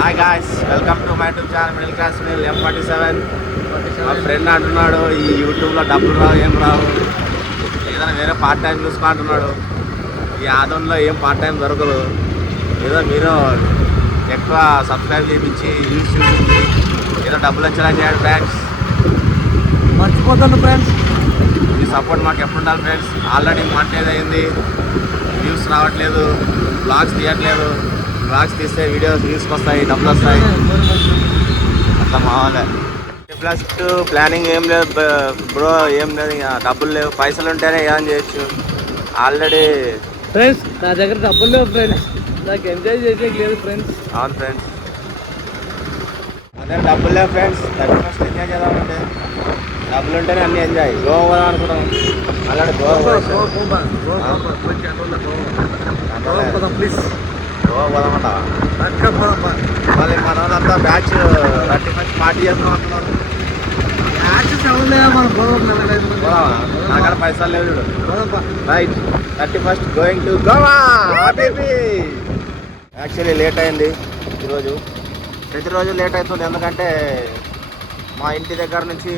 Hi guys, welcome to my YouTube channel middle class Sunil M47. మా friend అంటున్నాడు ఈ యూట్యూబ్లో డబ్బులు రావు, ఏం రావు, ఏదైనా వేరే పార్ట్ టైం చూసుకో అంటున్నాడు. ఈ ఆదంలో ఏం పార్ట్ టైం దొరకదు. ఏదో మీరు ఎక్కువ సబ్స్క్రైబ్ చేయించి యూస్ చూపించి ఏదో డబ్బులు వచ్చేలా చేయండి ఫ్రెండ్స్. మర్చిపోతాను ఫ్రెండ్స్, ఈ సపోర్ట్ మాకు ఎప్పుడు ఉండాలి ఫ్రెండ్స్. ఆల్రెడీ మానిటైజ్ అయింది, వ్యూస్ రావట్లేదు, బ్లాగ్స్ తీయట్లేదు. బ్లాగ్స్ తీస్తే వీడియోస్ వ్యూస్కి వస్తాయి, డబ్బులు వస్తాయి. అంత మావాలే. ప్లస్ ప్లానింగ్ ఏం లేదు బ్రో, ఏం లేదు. ఇక డబ్బులు లేవు, పైసలు ఉంటేనే ఏం చేయొచ్చు. ఆల్రెడీ ఫ్రెండ్స్ నా దగ్గర డబ్బులు లేవు ఫ్రెండ్స్, నాకు ఎంజాయ్ చేసేది లేదు ఫ్రెండ్స్. అవును ఫ్రెండ్స్, అదే డబ్బులు లేవు ఫ్రెండ్స్. 31st ఎంజాయ్ చేద్దామంటే డబ్బులు ఉంటేనే అన్నీ ఎంజాయ్. గోవా పోదాం అనుకున్నాం, అలాంటి గోవా ప్లీజ్ గోవా పోదామంట. మళ్ళీ మన వాళ్ళంతా బ్యాచ్ 31st పార్టీ చేస్తున్నాం అంటున్నారు. పోదామా? నాకాడ పైసలు లేవు చూడు. Right, 31st going to Goa baby. Actually late అయింది ఈరోజు. ప్రతిరోజు లేట్ అవుతుంది, ఎందుకంటే మా ఇంటి దగ్గర నుంచి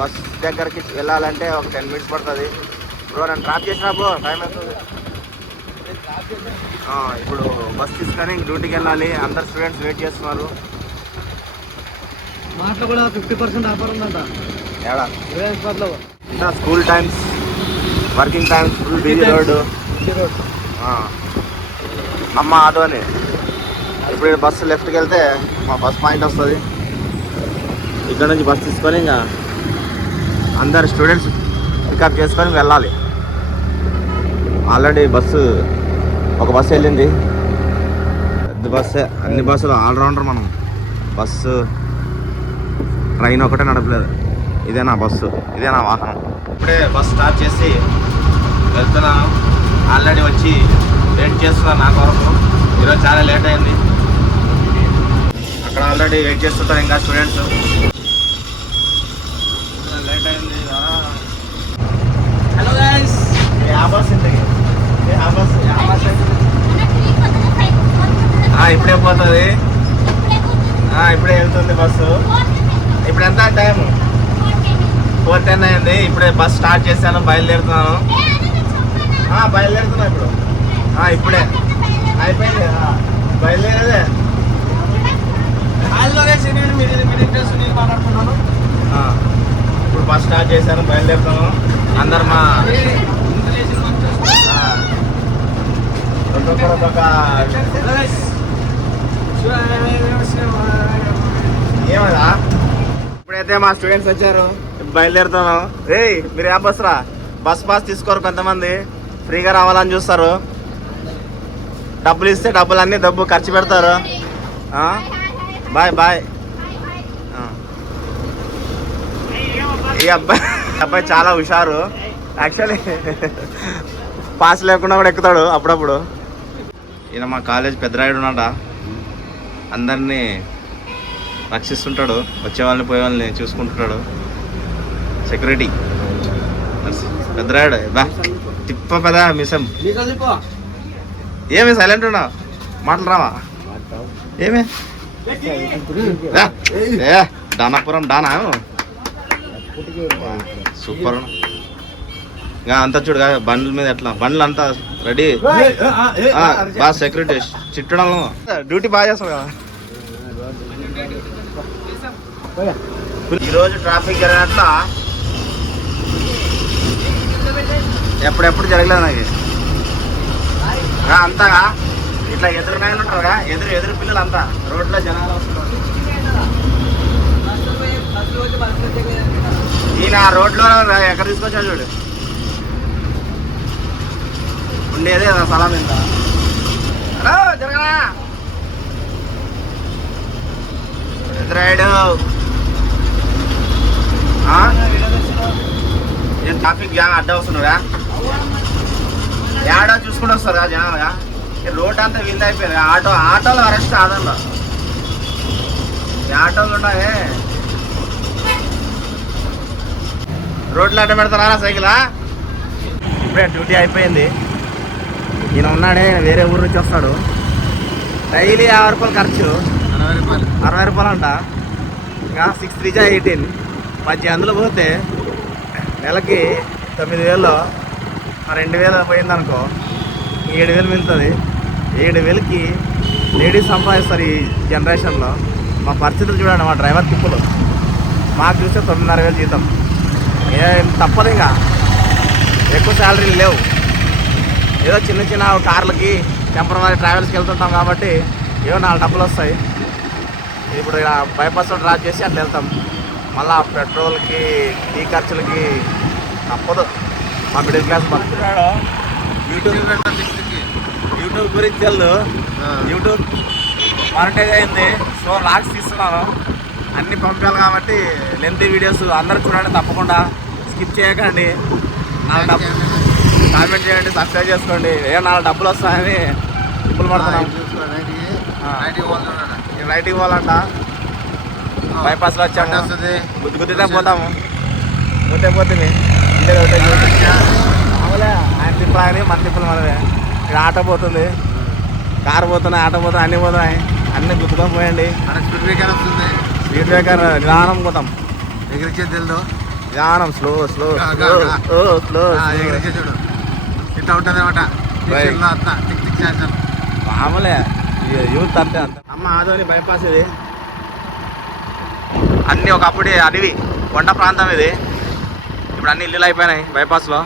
బస్ దగ్గరికి వెళ్ళాలంటే ఒక 10 minutes పడుతుంది. బ్రో నన్ను డ్రాప్ చేసినా బ్రో, టైం అవుతుంది. ఇప్పుడు బస్ తీసుకొని డ్యూటీకి వెళ్ళాలి. అందరు స్టూడెంట్స్ వెయిట్ చేస్తున్నారు. మాటలో కూడా 50% ఆఫర్ ఉందంట. ఏడా రిలయన్స్లో ఇంకా school times, working times, full busy road. అమ్మ ఆటోని ఇప్పుడు బస్సు లెఫ్ట్కి వెళ్తే మా బస్ పాయింట్ వస్తుంది. ఇక్కడ నుంచి బస్ తీసుకొని ఇంకా అందరు స్టూడెంట్స్ పికప్ చేసుకొని వెళ్ళాలి. ఆల్రెడీ ఒక బస్సు వెళ్ళింది, పెద్ద బస్సే. అన్ని బస్సులు ఆల్రౌండర్ మనం. బస్సు ట్రైన్ ఒకటే నడపలేదు. ఇదేనా బస్సు, ఇదేనా వాహనం. ఇప్పుడే బస్ స్టార్ట్ చేసి వెళ్తున్నాను. ఆల్రెడీ వచ్చి వెయిట్ చేస్తున్నాను నా కొరకు. ఈరోజు చాలా లేట్ అయింది. అక్కడ ఆల్రెడీ వెయిట్ చేస్తుంటారు ఇంకా స్టూడెంట్స్. లేట్ అయింది. హలో గైస్, బస్ ఇంతకి ఇప్పుడే పోతుంది, ఇప్పుడే వెళ్తుంది బస్సు. ఇప్పుడు ఎంత టైం? 4:10 అయింది. ఇప్పుడే బస్ స్టార్ట్ చేశాను, బయలుదేరుతున్నాను. బయలుదేరుతున్నా ఇప్పుడు. ఇప్పుడే అయిపోయింది, బయలుదేరేదే. మాట్లాడుతున్నాను. ఇప్పుడు బస్ స్టార్ట్ చేశాను, బయలుదేరుతాను. అందరు మా ఏమదా. ఇప్పుడైతే మా స్టూడెంట్స్ వచ్చారు, బయలుదేరుతాను. మీరు ఏ బస్ రా? బస్ పాస్ తీసుకోరు కొంతమంది, ఫ్రీగా రావాలని చూస్తారు. డబ్బులు ఇస్తే డబ్బులు అన్నీ ఖర్చు పెడతారు. Bye bye. ఈ అబ్బాయి చాలా హుషారు. యాక్చువల్లీ పాస్ లేకుండా కూడా ఎక్కుతాడు అప్పుడప్పుడు. ఈయన మా కాలేజ్ పెద్దరాయుడు ఉన్నాడ, అందరినీ రక్షిస్తుంటాడు. వచ్చే వాళ్ళని పోయే వాళ్ళని చూసుకుంటుంటాడు. సెక్యూరిటీ పెద్దరాయుడు. బా తిప్ప పెదా మిసం. ఏమి సైలెంట్ ఉన్నా, మాటలు రావా? ఏమి డానాపురం డానా సూపర్. ఇంకా అంతా చూడు బండ్ల మీద ఎట్లా, బండ్లు అంతా రెడీ. బాగా సెక్యూరిటీ చిట్టడంలో డ్యూటీ బాగా చేస్తావు కదా. ఈరోజు ట్రాఫిక్ జరిగినట్ల ఎప్పుడెప్పుడు జరగలేదు నాకు. అంతగా ఇట్లా ఎదురునాయలు ఉంటారుగా, ఎదురు పిల్లలు అంతా రోడ్లో జనాలు వస్తున్నారు. ఈయన రోడ్లో ఎక్కడ తీసుకొచ్చా చూడు, ఉండేదే స్థలం ఇంత. హలో జరగనా ఎదురాయుడు. నేను ట్రాఫిక్ జామ్ అడ్డ వస్తున్నారా? ఏడో చూసుకుంటూ వస్తారు కదా జనాలుగా. రోడ్ అంతా వీల్ అయిపోయింది. ఆటోలు అరెస్ట్ ఆదంలో ఆటోలు ఉన్నాయి. రోడ్లు అడ్డ పెడతారా సైకిలా? ఇప్పుడే డ్యూటీ అయిపోయింది. ఈయన ఉన్నాడే వేరే ఊరు నుంచి వస్తాడు. డైలీ 50 రూపాయలు ఖర్చు. 60 రూపాయలు అంట. ఇంకా 6 3 18 18 పోతే నెలకి 9,000 2,000 పోయిందనుకో 7,000 మిగులుతుంది. 7,000కి లేడీస్ సంపాదిస్తారు ఈ జనరేషన్లో. మా పరిస్థితులు చూడండి, మా డ్రైవర్ తిప్పులు. మాకు చూస్తే 9,500 జీతం. ఏం తప్పదు, ఇంకా ఎక్కువ శాలరీలు లేవు. ఏదో చిన్న చిన్న కార్లకి టెంపరరీ ట్రావెల్స్కి వెళ్తుంటాం కాబట్టి ఏవో 4 డబ్బులు వస్తాయి. ఇప్పుడు ఇలా బైపాస్లో డ్రాప్ చేసి అట్లా వెళ్తాం. మళ్ళీ పెట్రోల్కి టీ ఖర్చులకి తప్పదు. మా మిడిల్ క్లాస్ బతుకున్నాడు. యూట్యూబ్ గురించి తెలుసు. యూట్యూబ్ మానిటైజ్ అయింది. సో వ్లాగ్స్ తీస్తున్నాను, అన్నీ పంపాలి కాబట్టి లెంతీ వీడియోస్ అందరూ చూడండి, తప్పకుండా స్కిప్ చేయకండి. 4 డబ్బులు కామెంట్ చేయండి, సబ్స్క్రైబ్ చేసుకోండి. 4 డబ్బులు వస్తాయని డబ్బులు పడుతున్నాం. రైట్కి పోవాలంట. బైపాస్లో వచ్చాము, గుద్దితే పోతాము. పోతే మామూలే ఆయన తిప్పాలని మన తిప్పులు మనమే. ఇక్కడ ఆటో పోతుంది, కారు పోతున్నాయి, ఆటో పోతున్నాయి, అన్నీ పోతున్నాయి. అన్నీ గుద్దుకొని పోయండి. స్పీడ్ బ్రేకర్ నిదానం పోతాం. ఎగిరిచే తెలుదు, నిదానం స్లో స్లో స్లో స్లో ఎగిరిచే చూడు ఇట్లా ఉంటుంది అనమాట. మామూలే యూత్ అంతే అంత. అమ్మ ఆదోని బైపాస్ ఇది. అన్నీ ఒకప్పుడు అడవి కొండ ప్రాంతం ఇది. ఇప్పుడు అన్ని ఇల్లులు అయిపోయినాయి బైపాస్లో.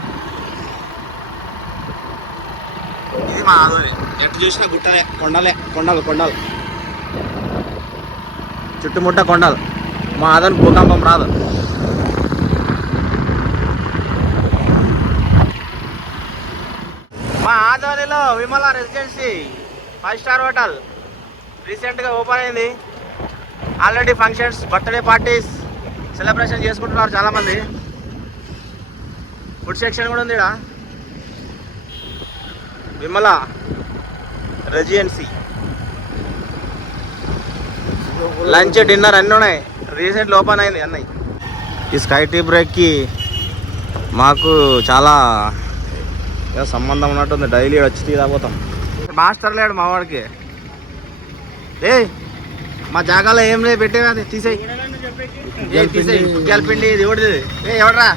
ఇది మా ఆదోని. ఎటు చూసినా గుట్టలే, కొండలే, కొండలు కొండలు, చుట్టుముట్ట కొండలు. మా ఆదోని భూకంపం రాదు. మా ఆదోనిలో విమల రెసిడెన్సీ 5 స్టార్ హోటల్ రీసెంట్గా ఓపెన్ అయింది. Already functions, birthday parties celebration చేసుకుంటున్నారు చాలామంది. ఫుడ్ సెక్షన్ కూడా ఉంది ఇక్కడ. విమల రెసిడెన్సీ లంచ్ డిన్నర్ అన్నీ ఉన్నాయి. రీసెంట్లీ ఓపెన్ అయింది అన్నీ. ఈ స్కై టీ బ్రేక్కి మాకు చాలా సంబంధం ఉన్నట్టుంది. డైలీ వచ్చి తీరాపోతాం. మాస్టర్ లేడు మా వాడికి. ఏ మా జాగాలో ఏం లేదు, పెట్టేవి అది తీసేయి. తీసేయి పుగ్గ్యాల పిండి. ఇది ఎవడిది? ఎవడరా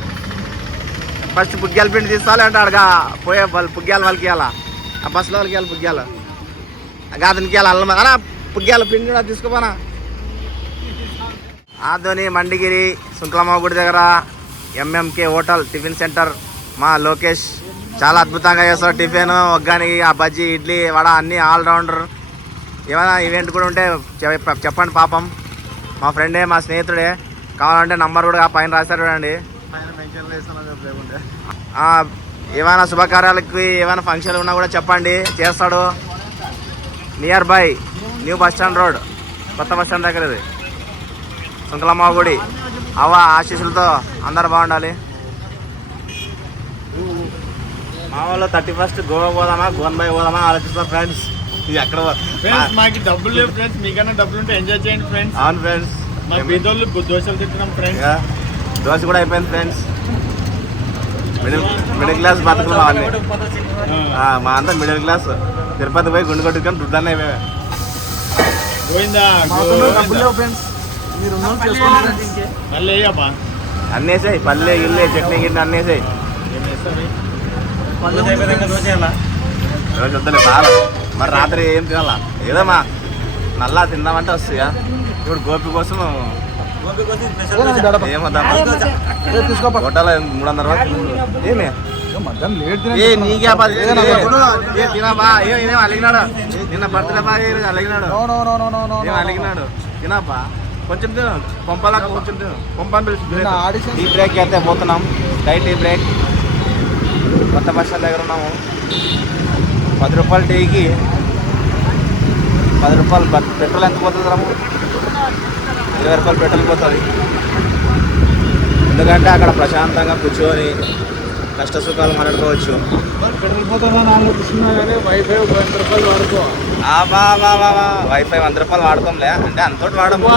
ఫస్ట్ పుగ్గ్యాల పిండి తీసుకోవాలి అంటే అడగా పోయే వాళ్ళు పుగ్గ్యాల వాళ్ళకి ఇవ్వాలా, ఆ బస్సులో వాళ్ళకి ఇవ్వాలి పుగ్గ్యాలు. అతనికి ఇవ్వాలి అల్లం అలా పుగ్గ్యాల పిండి కూడా తీసుకోపోనా. ఆదోని మండిగిరి సుంకలమ్మ గుడి దగ్గర ఎంఎంకే హోటల్ టిఫిన్ సెంటర్. మా లోకేష్ చాలా అద్భుతంగా చేస్తారు టిఫిన్, ఒగ్గాని, ఆ బజ్జీ, ఇడ్లీ, వడ అన్నీ ఆల్రౌండర్. ఏమైనా ఈవెంట్ కూడా ఉంటే చెప్పండి పాపం. మా ఫ్రెండే, మా స్నేహితుడే. కావాలంటే నంబర్ కూడా పైన రాశారు చూడండి. ఏమైనా శుభకార్యాలకి ఏమైనా ఫంక్షన్లు ఉన్నా కూడా చెప్పండి, చేస్తాడు. Near by new bus stand road, కొత్త బస్ స్టాండ్ దగ్గర. ఇది సుంకలమ్మ గుడి. ఆశీస్సులతో అందరు బాగుండాలి. మా వాళ్ళు 31st గోవా పోదామా, గోన్బాయ్ పోదామా ఆలోచిస్తాం ఫ్రెండ్స్. ఇది ఎక్కడ మాకు డబ్బులు లేవు ఫ్రెండ్స్, మీకన్నా డబ్బులు ఉంటే ఎంజాయ్ చేయండి ఫ్రెండ్స్. అవును ఫ్రెండ్స్, మా బీదోళ్ళు దోశలు తింటున్నాం ఫ్రెండ్స్. దోశ కూడా అయిపోయింది ఫ్రెండ్స్. మిడిల్ క్లాస్ బతుకులు అవన్నీ. మా అంతా మిడిల్ క్లాస్. తిరుపతి పోయి గుండు కొట్టుకొని దుడ్డన్నీ అయిపోయాయి. డబ్బులు లేవు ఫ్రెండ్స్, మీరు మళ్ళీ అయ్యప్పా అన్నీ వేసాయి. పల్లె గిల్లే చట్నీ గిన్నె అన్నీ వేసాయి. రోజు వద్దలే బాగా. మరి రాత్రి ఏం తినాలా? ఏదో మా నల్లా తిందామంటే వస్తాయా. ఇప్పుడు గోపి కోసం ఏమొద్దా హోటల్ 300 రూపాయలు. ఏమే నీకే తినబా. ఏం అలిగినాడు నిన్న బర్త్డే బాగా అలిగినాడు. ఏం అలిగినాడు తినబ్బా. కొంచెం తిను, పంపలా కొంచెం తిను. పంపని టీ బ్రేక్ అయితే పోతున్నాం. స్కై టీ బ్రేక్ కొత్త బస్ స్టాండ్ దగ్గర ఉన్నాము. 10 రూపాయల టీకి 10 రూపాయలు పెట్రోల్ ఎంత పోతుంది రాము? 20 రూపాయలు పెట్రోల్ పోతుంది. ఎందుకంటే అక్కడ ప్రశాంతంగా కూర్చొని కష్ట సుఖాలు మాట్లాడుకోవచ్చు. పెట్రోల్ పోతుందని ఆలోచిస్తున్నా కానీ వైఫై 100 రూపాయలు వాడుకో. వైఫై 100 రూపాయలు వాడుకోంలే, అంటే అంతటి వాడము.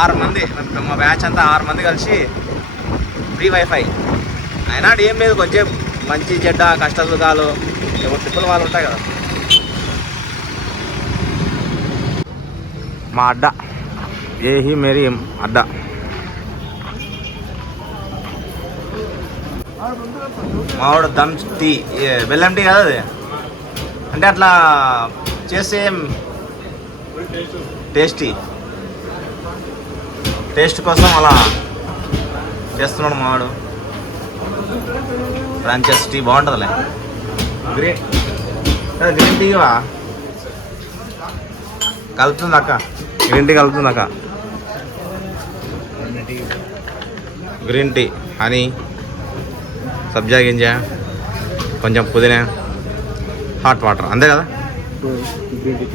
6 మంది మా బ్యాచ్ అంతా 6 మంది కలిసి ఫ్రీ వైఫై. అయినా ఏం లేదు, కొంచెం మంచి చెడ్డ కష్ట సుఖాలు ఎవరు తిప్పులు వాళ్ళు ఉంటాయి కదా. మా అడ్డా ఏహి మేరీ అడ్డా. మావాడు దమ్ టీ, బెల్లం టీ కదా అది. అంటే అట్లా చేస్తే టేస్ట్ కోసం అలా చేస్తున్నాడు మావాడు. ఫ్రాంచైజ్ టీ బాగుంటుందిలే. గ్రీన్ టీవా కలుపుతుంది అక్క, గ్రీన్ టీ కలుపుతుంది అక్క. గ్రీన్ టీ, హనీ, సబ్జా గింజ, కొంచెం పుదీనా, హాట్ వాటర్, అంతే కదా. Green tea